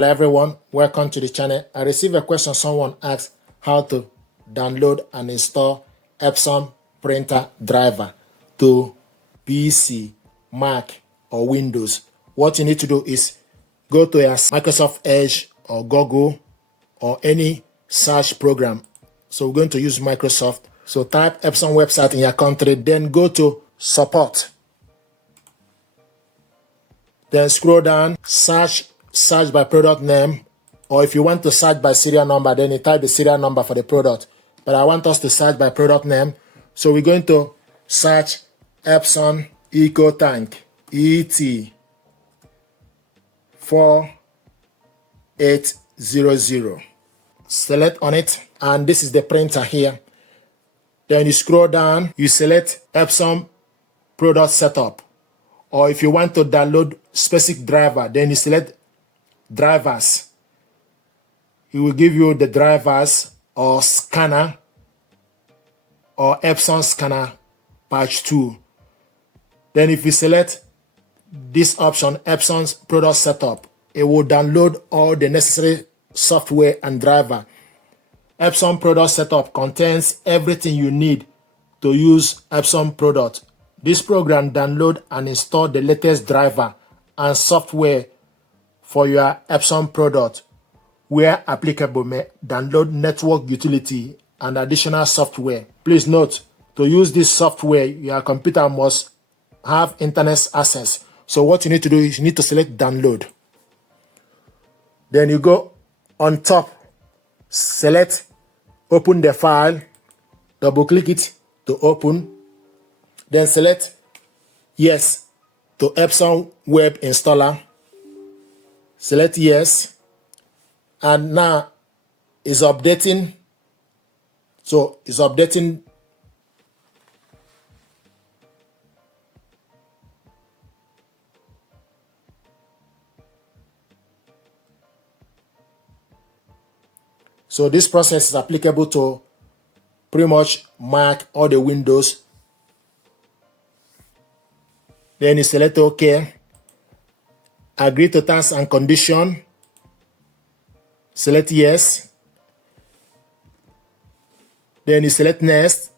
Hello everyone, welcome to the channel. I received a question. Someone asked how to download and install Epson printer driver to PC, Mac or Windows. What you need to do is go to your Microsoft Edge or Google or any search program. So we're going to use Microsoft. So type Epson website in your country, then go to support. Then scroll down, search by product name, or if you want to search by serial number, then you type the serial number for the product. But I want us to search by product name. So we're going to search Epson EcoTank ET-4800. Select on it, and this is the printer here. Then you scroll down, you select Epson product setup. Or if you want to download specific driver, then you select drivers. It will give you the drivers or scanner or Epson scanner patch 2. Then if you select this option, Epson's product setup, it will download all the necessary software and driver. Epson product setup contains everything you need to use Epson product. This program download and install the latest driver and software for your Epson product. Where applicable, may download network utility and additional software. Please note, to use this software, your computer must have internet access. So what you need to do is you need to select download. Then you go on top, select open the file, double click it to open. Then select yes to Epson web installer. Select yes. And now it's updating. So it's updating. So this process is applicable to pretty much Mac or the Windows. Then you select OK. Agree to terms and condition. Select yes. Then you select next.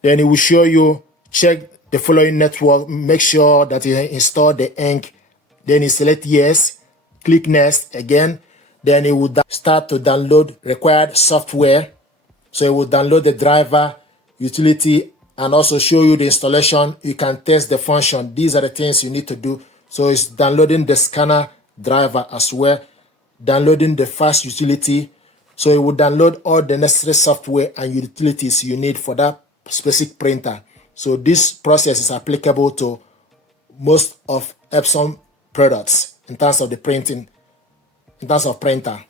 Then it will show you check the following network. Make sure that you install the ink. Then you select yes. Click next again. Then it will start to download required software. So it will download the driver, utility, and also show you the installation. You can test the function. These are the things you need to do. So it's downloading the scanner driver as well. Downloading the fast utility. So it will download all the necessary software and utilities you need for that specific printer. So this process is applicable to most of Epson products in terms of the printing, in terms of printer.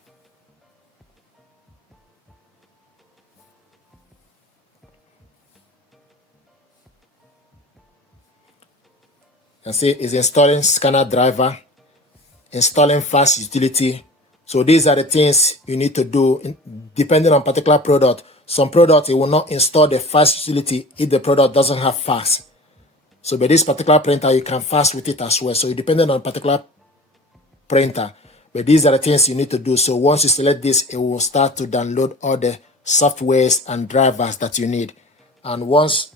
And see, it's installing scanner driver, installing fast utility. So these are the things you need to do depending on particular product. Some product, it will not install the fast utility if the product doesn't have fast. So by this particular printer, you can fast with it as well. So depending on particular printer. But these are the things you need to do. So once you select this, it will start to download all the softwares and drivers that you need. And once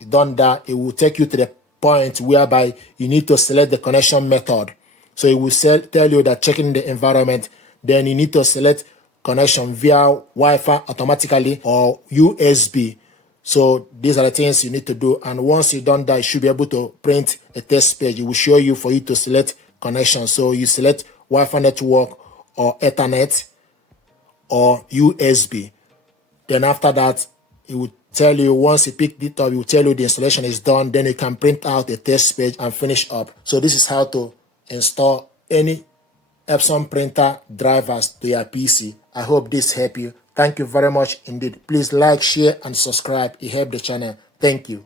you've done that, it will take you to the point whereby you need to select the connection method. So it will tell you that checking the environment, then you need to select connection via Wi-Fi automatically or USB. So these are the things you need to do. And once you've done that, you should be able to print a test page. It will show you for you to select connection. So you select Wi-Fi network or Ethernet or USB. Then after that, it will tell you, once you pick it up, it will tell you the installation is done. Then you can print out the test page and finish up. So this is how to install any Epson printer drivers to your PC. I hope this helped you. Thank you very much indeed. Please like, share, and subscribe. It helps the channel. Thank you.